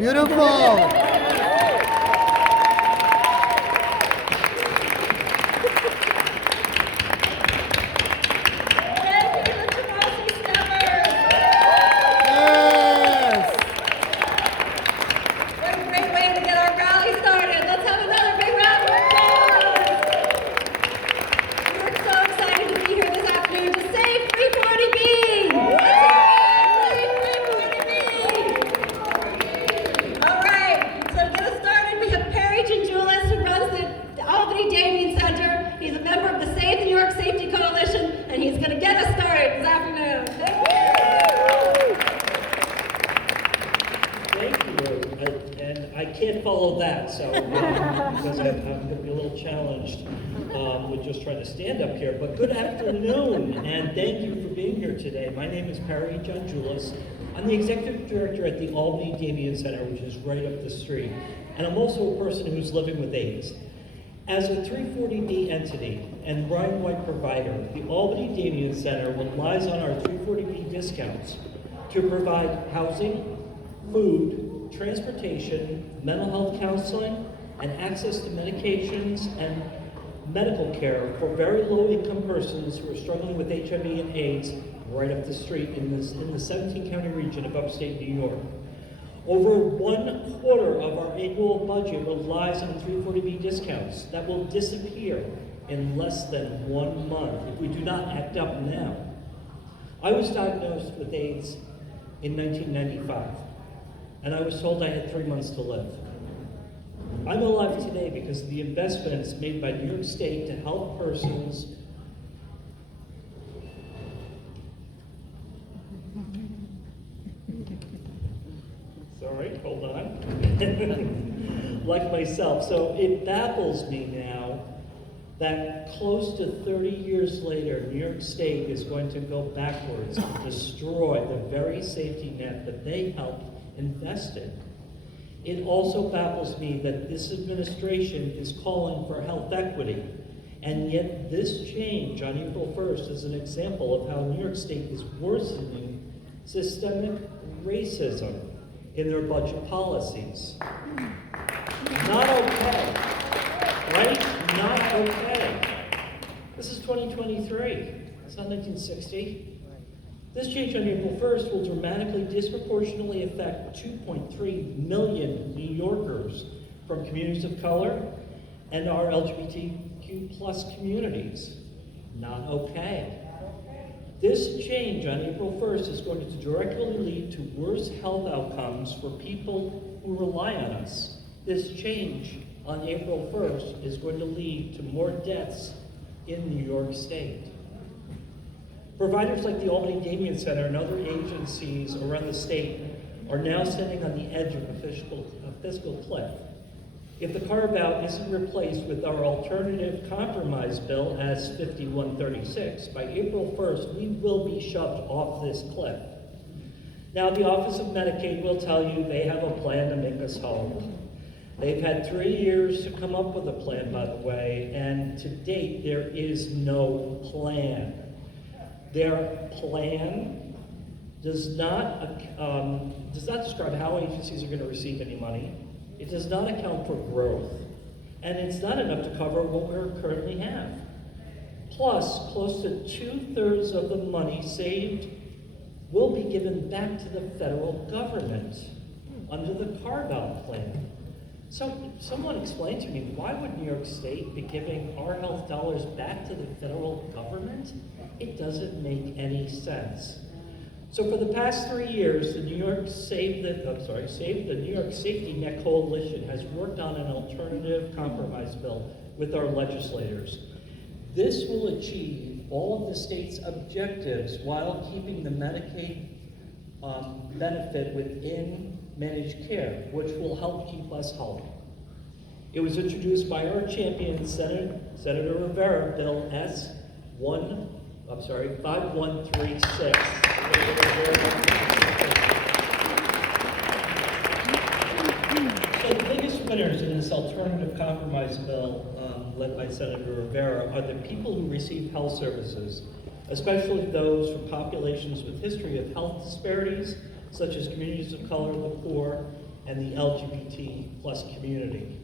Beautiful. Because I'm going to be a little challenged with just trying to stand up here. But good afternoon, and thank you for being here today. My name is Perry John Julis. I'm the executive director at the Albany Davian Center, which is right up the street. And I'm also a person who's living with AIDS. As a 340B entity and Ryan White provider, the Albany Davian Center relies on our 340B discounts to provide housing, food, transportation, mental health counseling, and access to medications and medical care for very low-income persons who are struggling with HIV and AIDS right up the street in the 17-county region of upstate New York. Over 1/4 of our annual budget relies on 340B discounts that will disappear in less than 1 month if we do not act up now. I was diagnosed with AIDS in 1995, and I was told I had 3 months to live. I'm alive today because of the investments made by New York State to help persons hold on, like myself. So it baffles me now that close to 30 years later, New York State is going to go backwards and destroy the very safety net that they helped invest in. It also baffles me that this administration is calling for health equity, and yet this change on April 1st is an example of how New York State is worsening systemic racism in their budget policies. Not okay, right? Not okay. This is 2023, it's not 1960. This change on April 1st will dramatically disproportionately affect 2.3 million New Yorkers from communities of color and our LGBTQ plus communities. Not okay. This change on April 1st is going to directly lead to worse health outcomes for people who rely on us. This change on April 1st is going to lead to more deaths in New York State. Providers like the Albany Davian Center and other agencies around the state are now standing on the edge of a fiscal cliff. If the carve-out isn't replaced with our alternative compromise bill as 5136, by April 1st, we will be shoved off this cliff. Now, the Office of Medicaid will tell you they have a plan to make us whole. They've had 3 years to come up with a plan, by the way, and to date, there is no plan. Their plan does not describe how agencies are going to receive any money. It does not account for growth. And it's not enough to cover what we currently have. Plus, close to 2/3 of the money saved will be given back to the federal government under the carve-out plan. So someone explain to me, why would New York State be giving our health dollars back to the federal government? It doesn't make any sense. So for the past 3 years, the New York Save the New York Safety Net Coalition has worked on an alternative compromise bill with our legislators. This will achieve all of the state's objectives while keeping the Medicaid benefit within managed care, which will help keep us whole. It was introduced by our champion, Senator Rivera, Bill 5136. So the biggest winners in this alternative compromise bill, led by Senator Rivera, are the people who receive health services, especially those from populations with history of health disparities, such as communities of color, the poor, and the LGBT plus community.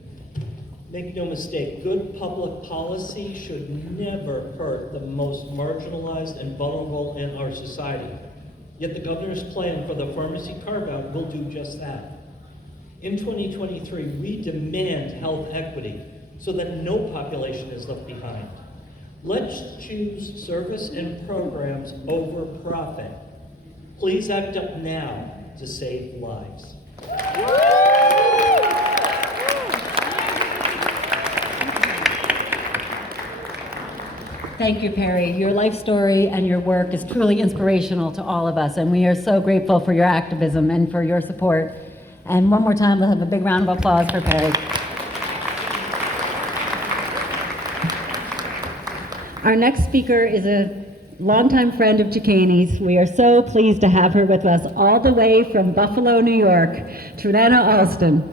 Make no mistake, good public policy should never hurt the most marginalized and vulnerable in our society. Yet the governor's plan for the pharmacy carve-out will do just that. In 2023, we demand health equity so that no population is left behind. Let's choose service and programs over profit. Please act up now to save lives. Thank you, Perry. Your life story and your work is truly inspirational to all of us, and we are so grateful for your activism and for your support. And one more time, let's have a big round of applause for Perry. Our next speaker is a longtime friend of Chicane's. We are so pleased to have her with us all the way from Buffalo, New York, Trinetta Alston.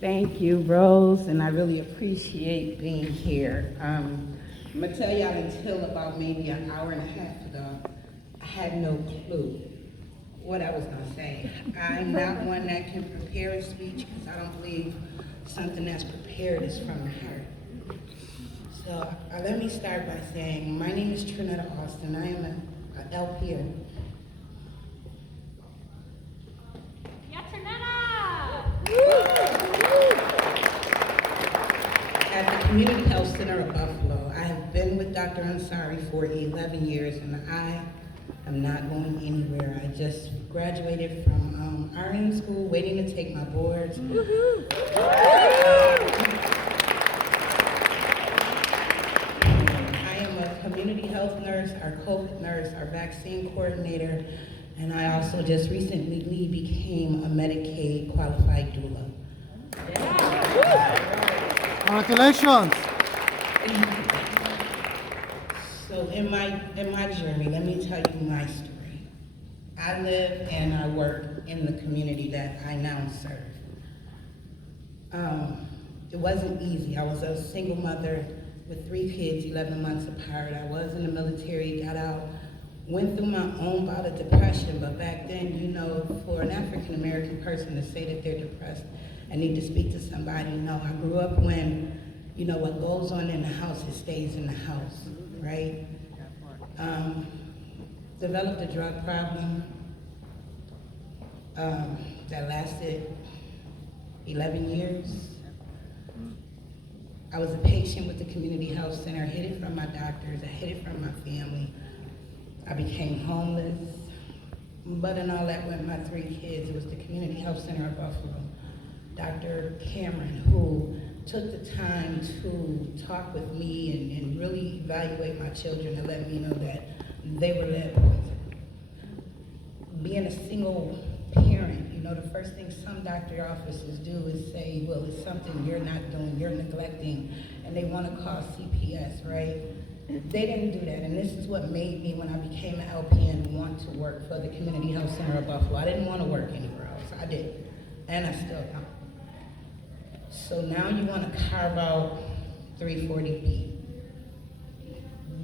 Thank you, Rose, and I really appreciate being here. I'm gonna tell y'all, until about maybe an hour and a half ago, I had no clue what I was gonna say. I'm not one that can prepare a speech because I don't believe something that's prepared is from the heart. So let me start by saying, my name is Trinetta Alston. I am an LPN. At the Community Health Center of Buffalo, I have been with Dr. Ansari for 11 years, and I am not going anywhere. I just graduated from RN school, waiting to take my boards. I am a community health nurse, our COVID nurse, our vaccine coordinator, and I also just recently became a Medicaid qualified doula. Congratulations. So in my journey, let me tell you my story. I live and I work in the community that I now serve. It wasn't easy. I was a single mother with 3 kids, 11 months apart. I was in the military, got out, went through my own bout of depression, but back then, you know, for an African-American person to say that they're depressed and need to speak to somebody, no. I grew up when, you know, what goes on in the house, it stays in the house, right? Developed a drug problem that lasted 11 years. I was a patient with the Community Health Center, hid it from my doctors, I hid it from my family. I became homeless, but in all that went my 3 kids. It was the Community Health Center of Buffalo. Dr. Cameron, who took the time to talk with me and really evaluate my children and let me know that they were lived. Being a single parent, you know, the first thing some doctor offices do is say, well, it's something you're not doing, you're neglecting, and they want to call CPS, right? They didn't do that, and this is what made me, when I became an LPN, want to work for the Community Health Center of Buffalo. I didn't want to work anywhere else. I did, and I still don't. So now you want to carve out 340B.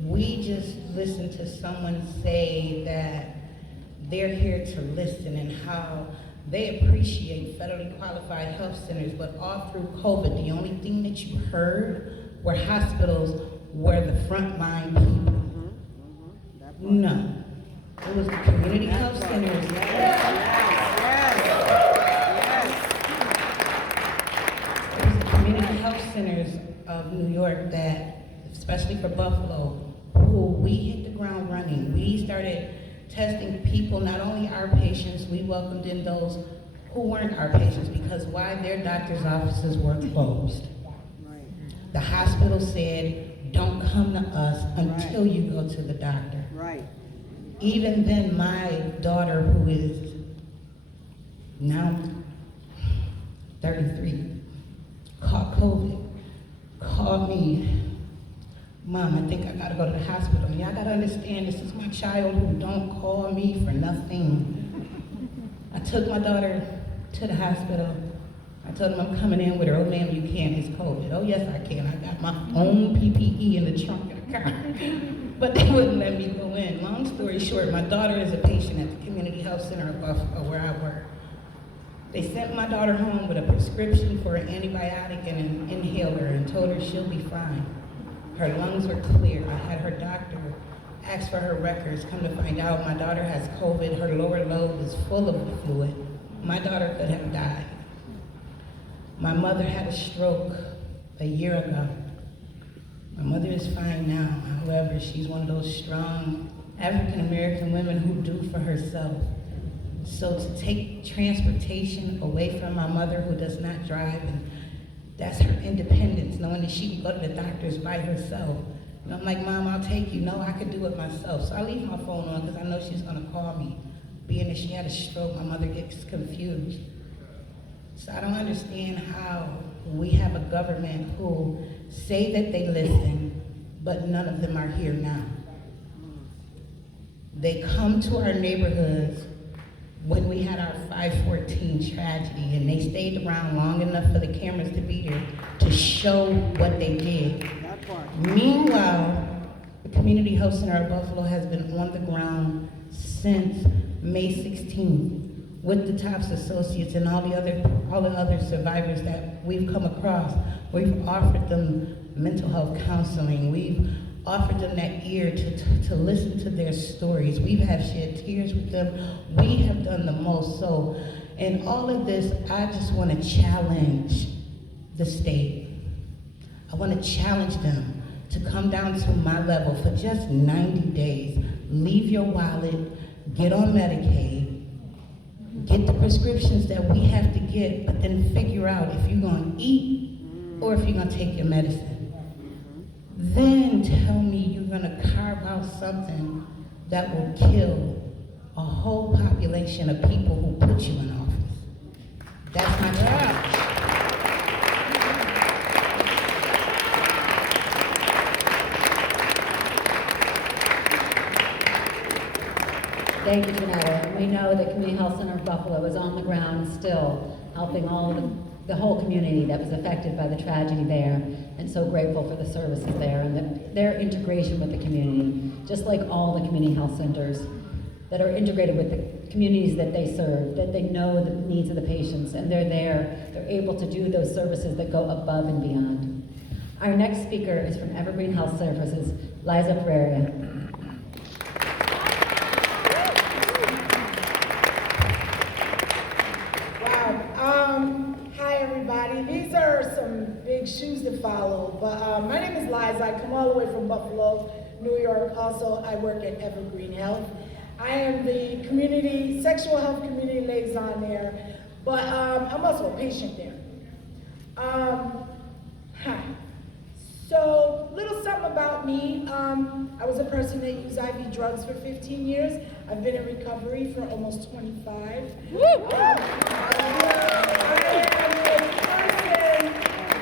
We just listened to someone say that they're here to listen and how they appreciate federally qualified health centers, but all through COVID, the only thing that you heard were hospitals were the frontline people. No, it was the community health centers. It was the community health centers of New York that, especially for Buffalo, who we hit the ground running. We started testing people, not only our patients, we welcomed in those who weren't our patients, because why? Their doctor's offices were closed. The hospital said, don't come to us until you go to the doctor. Right. Even then, my daughter, who is now 33, caught COVID, called me, Mom, I think I gotta go to the hospital. And y'all gotta understand, this is my child who don't call me for nothing. I took my daughter to the hospital. I told him I'm coming in with her. Oh, ma'am, you can't, it's COVID. Oh, yes, I can. I got my own PPE in the trunk of the car. but they wouldn't let me go in. Long story short, my daughter is a patient at the Community Health Center of Buffalo, where I work. They sent my daughter home with a prescription for an antibiotic and an inhaler and told her she'll be fine. Her lungs were clear. I had her doctor ask for her records. Come to find out, my daughter has COVID. Her lower lobe is full of fluid. My daughter could have died. My mother had a stroke a year ago. My mother is fine now. However, she's one of those strong African-American women who do for herself. So to take transportation away from my mother, who does not drive, and that's her independence, knowing that she can go to the doctors by herself. And I'm like, Mom, I'll take you. No, I could do it myself. So I leave my phone on because I know she's gonna call me. Being that she had a stroke, my mother gets confused. So I don't understand how we have a government who say that they listen, but none of them are here now. They come to our neighborhoods when we had our 514 tragedy, and they stayed around long enough for the cameras to be there to show what they did. Meanwhile, the Community Health Center of Buffalo has been on the ground since May 16th with the TOPS associates and all the other survivors that we've come across. We've offered them mental health counseling. We've offered them that ear to listen to their stories. We have shed tears with them. We have done the most. So in all of this, I just want to challenge the state. I want to challenge them to come down to my level for just 90 days. Leave your wallet, get on Medicaid, get the prescriptions that we have to get, but then figure out if you're going to eat or if you're going to take your medicine. Then tell me you're going to carve out something that will kill a whole population of people who put you in office. That's my challenge. Thank you, Janetta. And we know the Community Health Center of Buffalo is on the ground still, helping the whole community that was affected by the tragedy there, and so grateful for the services there and their integration with the community, just like all the community health centers that are integrated with the communities that they serve, that they know the needs of the patients, and they're able to do those services that go above and beyond. Our next speaker is from Evergreen Health Services, Liza Pereira. These are some big shoes to follow, but my name is Liza. I come all the way from Buffalo, New York. Also, I work at Evergreen Health. I am the sexual health community liaison there, but I'm also a patient there. So, little something about me. I was a person that used IV drugs for 15 years. I've been in recovery for almost 25.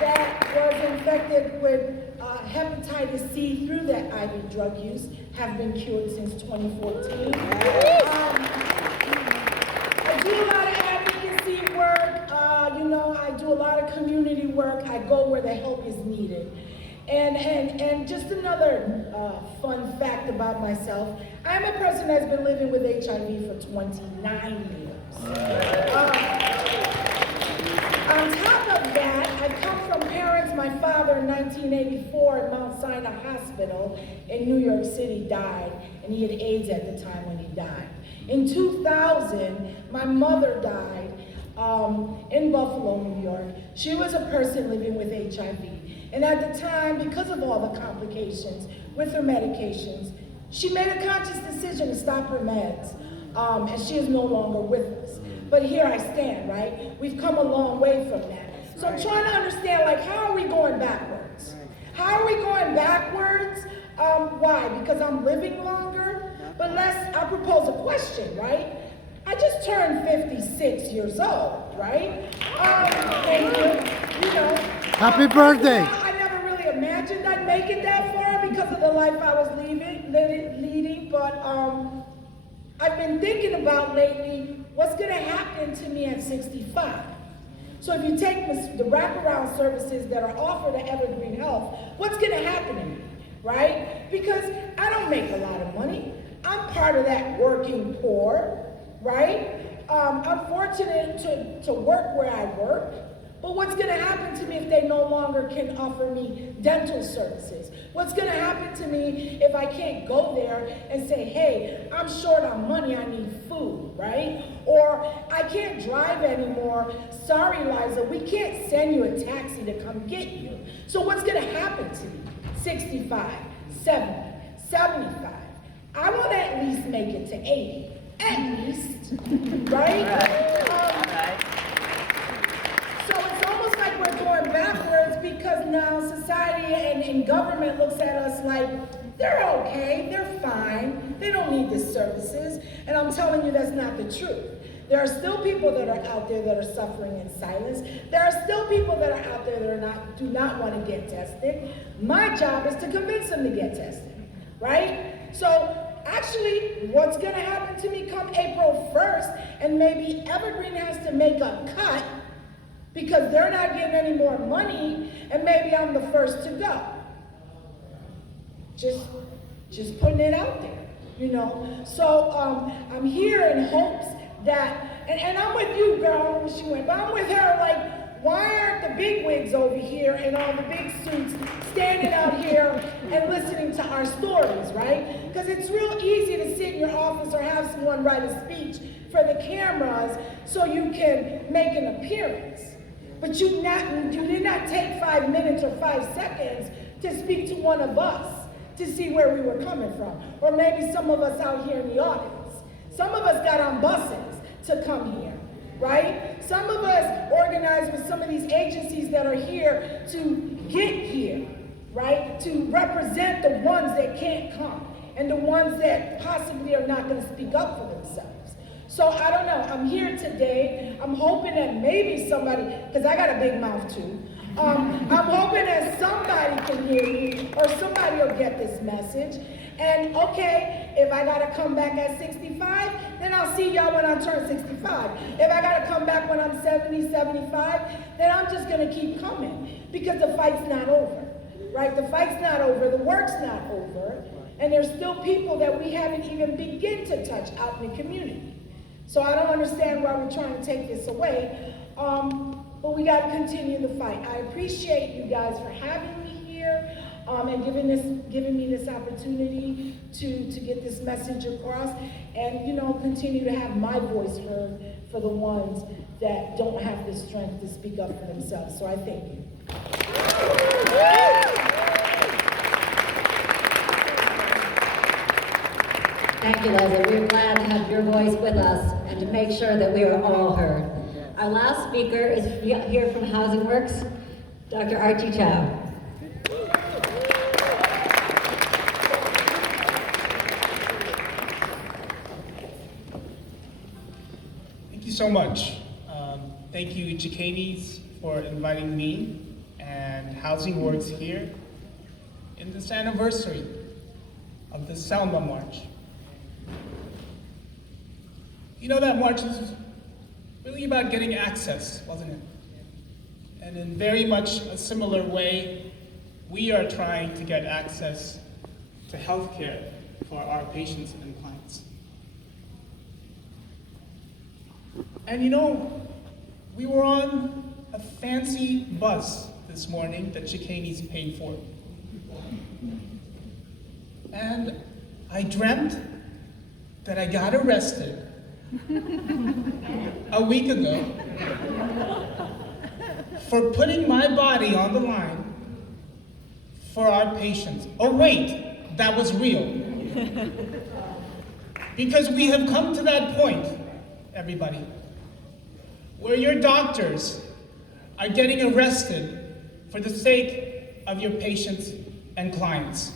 That was infected with hepatitis C through that IV drug use, have been cured since 2014. I do a lot of advocacy work, I do a lot of community work. I go where the help is needed. And just another fun fact about myself, I'm a person that's been living with HIV for 29 years. On top of that, I come from parents. My father in 1984 at Mount Sinai Hospital in New York City died, and he had AIDS at the time when he died. In 2000, my mother died in Buffalo, New York. She was a person living with HIV. And at the time, because of all the complications with her medications, she made a conscious decision to stop her meds, and she is no longer with us. But here I stand, right? We've come a long way from that. So I'm trying to understand, how are we going backwards? How are we going backwards? Why? Because I'm living longer? But I propose a question, right? I just turned 56 years old, right? Thank you. Happy birthday. I never really imagined I'd make it that far because of the life I was leading, but I've been thinking about lately what's going to happen to me at 65. So if you take the wraparound services that are offered at Evergreen Health, what's going to happen to me, right? Because I don't make a lot of money. I'm part of that working poor, right? I'm fortunate to work where I work, but what's gonna happen to me if they no longer can offer me dental services? What's gonna happen to me if I can't go there and say, hey, I'm short on money, I need food, right? Or I can't drive anymore, sorry Liza, we can't send you a taxi to come get you. So what's gonna happen to me? 65, 70, 75. I wanna at least make it to 80, at least, right? So it's almost like we're going backwards because now society and government looks at us like, they're okay, they're fine, they don't need the services. And I'm telling you that's not the truth. There are still people that are out there that are suffering in silence. There are still people that are out there that do not want to get tested. My job is to convince them to get tested, right? So actually, what's gonna happen to me come April 1st, and maybe Evergreen has to make a cut because they're not getting any more money, and maybe I'm the first to go. Just putting it out there, you know? So I'm here in hopes that, and I'm with you, girl, I don't know where she went, but I'm with her like, why aren't the big wigs over here in all the big suits standing out here and listening to our stories, right? Because it's real easy to sit in your office or have someone write a speech for the cameras so you can make an appearance. But you did not take 5 minutes or 5 seconds to speak to one of us to see where we were coming from. Or maybe some of us out here in the audience. Some of us got on buses to come here, right? Some of us organized with some of these agencies that are here to get here, right? To represent the ones that can't come and the ones that possibly are not going to speak up for themselves. So I don't know, I'm here today. I'm hoping that maybe somebody, because I got a big mouth too, I'm hoping that somebody can hear me or somebody will get this message. And okay, if I gotta come back at 65, then I'll see y'all when I turn 65. If I gotta come back when I'm 70, 75, then I'm just gonna keep coming because the fight's not over, right? The fight's not over, the work's not over, and there's still people that we haven't even begun to touch out in the community. So I don't understand why we're trying to take this away, but we gotta continue the fight. I appreciate you guys for having me here. And giving me this opportunity to get this message across, and continue to have my voice heard for the ones that don't have the strength to speak up for themselves. So I thank you. Thank you, Liza. We're glad to have your voice with us and to make sure that we are all heard. Our last speaker is here from Housing Works, Dr. Archie Chow. Thank you so much. Thank you, Chicanis, for inviting me and Housing Works here in this anniversary of the Selma March. You know, that march is really about getting access, wasn't it? And in very much a similar way, we are trying to get access to healthcare for our patients and clients. And we were on a fancy bus this morning that Chicanis paid for. And I dreamt that I got arrested a week ago for putting my body on the line for our patients. Oh wait, that was real. Because we have come to that point, everybody, where your doctors are getting arrested for the sake of your patients and clients.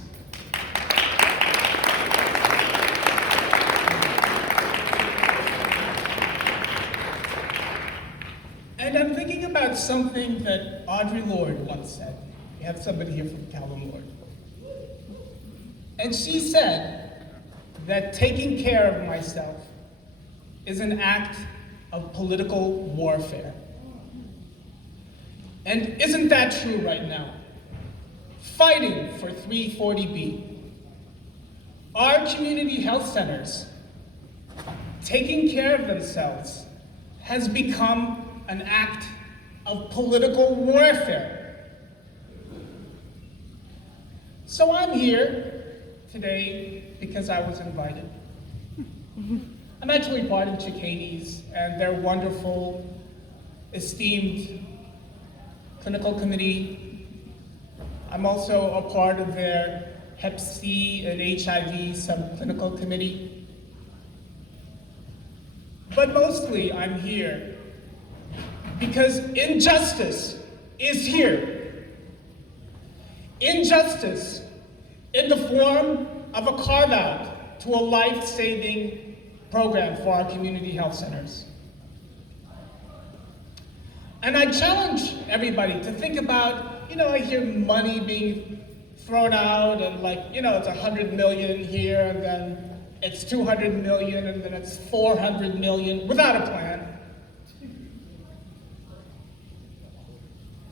And I'm thinking about something that Audre Lorde once said. We have somebody here from Calvin Lorde. And she said that taking care of myself is an act of political warfare. And isn't that true right now? fighting for 340B. Our community health centers, taking care of themselves, has become an act of political warfare. So I'm here today because I was invited. I'm actually part of Chickadee and their wonderful, esteemed clinical committee. I'm also a part of their Hep C and HIV subclinical committee. But mostly I'm here because injustice is here. Injustice in the form of a carve-out to a life-saving program for our community health centers. And I challenge everybody to think about, I hear money being thrown out and it's 100 million here and then it's 200 million and then it's 400 million without a plan.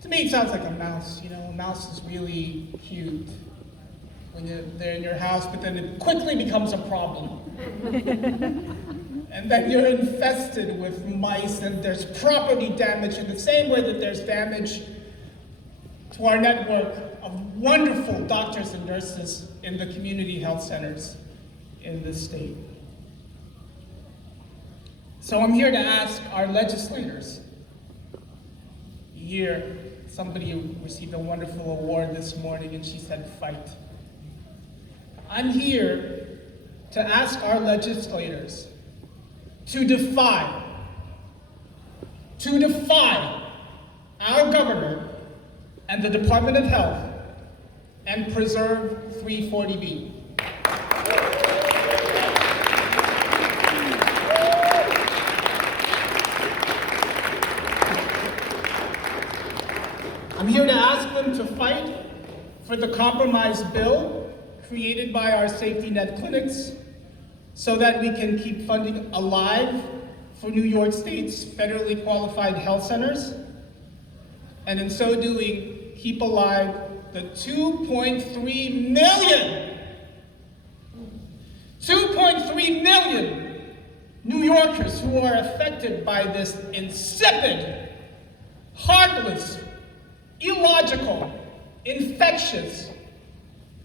To me, it sounds like a mouse. A mouse is really cute when they're in your house, but then it quickly becomes a problem. And then you're infested with mice and there's property damage in the same way that there's damage to our network of wonderful doctors and nurses in the community health centers in this state. So I'm here to ask our legislators. Here, somebody who received a wonderful award this morning and she said, fight. I'm here to ask our legislators to defy our government and the Department of Health and preserve 340B. I'm here to ask them to fight for the compromise bill created by our safety net clinics so that we can keep funding alive for New York State's federally qualified health centers, and in so doing, keep alive the 2.3 million New Yorkers who are affected by this insipid, heartless, illogical, infectious,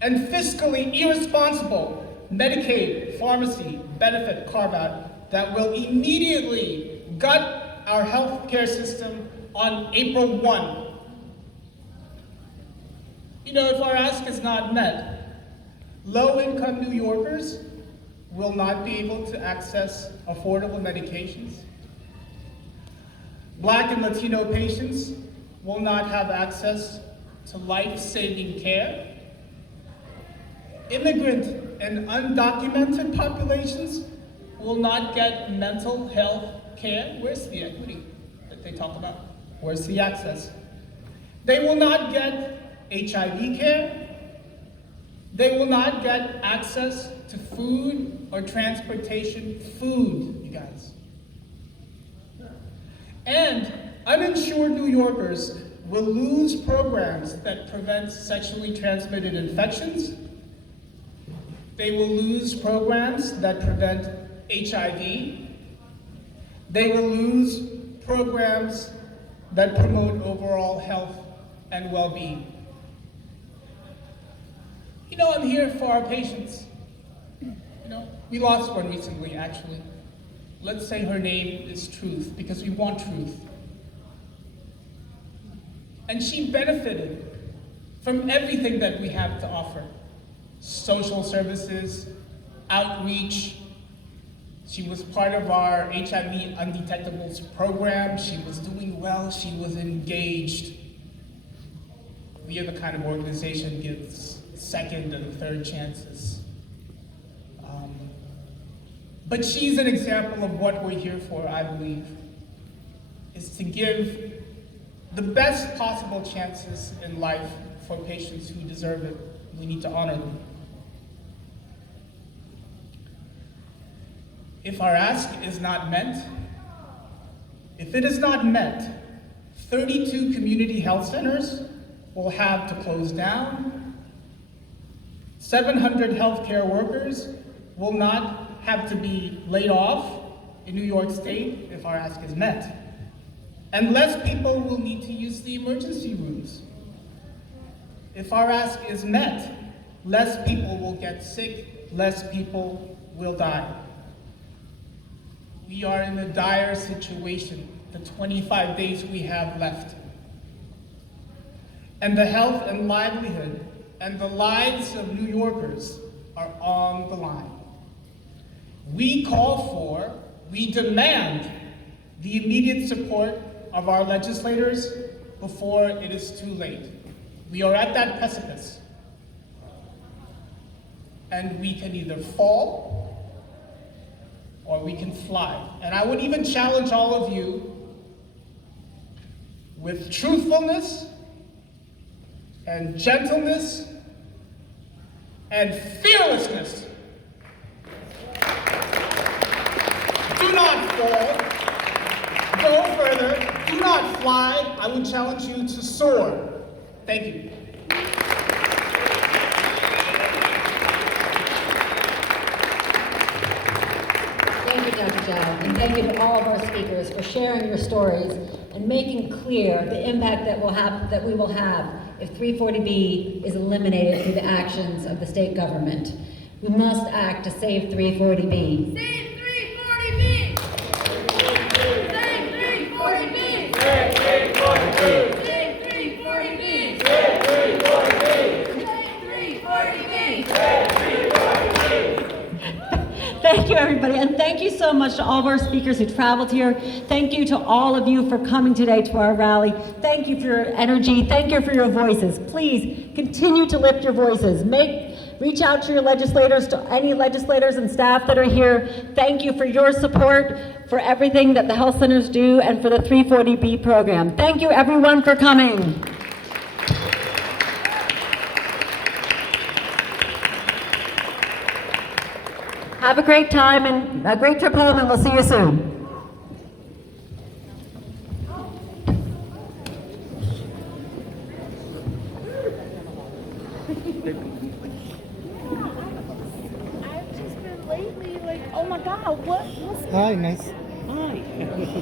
and fiscally irresponsible Medicaid pharmacy benefit carve-out that will immediately gut our healthcare system on April 1. If our ask is not met, low-income New Yorkers will not be able to access affordable medications. Black and Latino patients will not have access to life-saving care. Immigrant and undocumented populations will not get mental health care. Where's the equity that they talk about? Where's the access? They will not get HIV care. They will not get access to food or transportation. Food, you guys. And uninsured New Yorkers will lose programs that prevent sexually transmitted infections. They will lose programs that prevent HIV. They will lose programs that promote overall health and well-being. I'm here for our patients. We lost one recently, actually. Let's say her name is Truth, because we want truth. And she benefited from everything that we have to offer. Social services, outreach. She was part of our HIV Undetectables program. She was doing well. She was engaged. We are the kind of organization that gives second and third chances. But she's an example of what we're here for, I believe, is to give the best possible chances in life for patients who deserve it. We need to honor them. If our ask is not met, if it is not met, 32 community health centers will have to close down, 700 healthcare workers will not have to be laid off in New York State if our ask is met. And less people will need to use the emergency rooms. If our ask is met, less people will get sick, less people will die. We are in a dire situation, the 25 days we have left. And the health and livelihood and the lives of New Yorkers are on the line. We call for, we demand the immediate support of our legislators before it is too late. We are at that precipice. And we can either fall or we can fly. And I would even challenge all of you with truthfulness and gentleness and fearlessness. Do not fall, go further, do not fly. I would challenge you to soar. Thank you. Thank you, Dr. Zhao, and thank you to all of our speakers for sharing your stories and making clear the impact that we will have if 340B is eliminated through the actions of the state government. We must act to save 340B. Save 340B! Save 340B! Save 340B! Save 340B! Save 340B! Save 340B! Save 340B! Thank you, everybody, and thank you so much to all of our speakers who traveled here. Thank you to all of you for coming today to our rally. Thank you for your energy. Thank you for your voices. Please continue to lift your voices. Reach out to your legislators, to any legislators and staff that are here. Thank you for your support, for everything that the health centers do, and for the 340B program. Thank you, everyone, for coming. Have a great time and a great trip home, and we'll see you soon. I've just been lately like, oh my God, what's Hi, nice. Hi.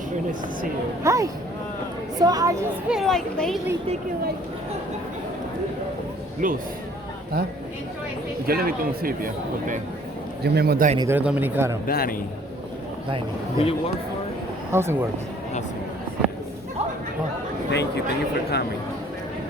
Very nice to see you. Hi. So I just been like lately thinking like, Luz, ¿Ah? yo le invito a un sitio, porque Yo me llamo Danny, tú eres dominicano. Danny, Danny. who Yeah. you work for? Housing works. Awesome. Oh. Thank you for coming.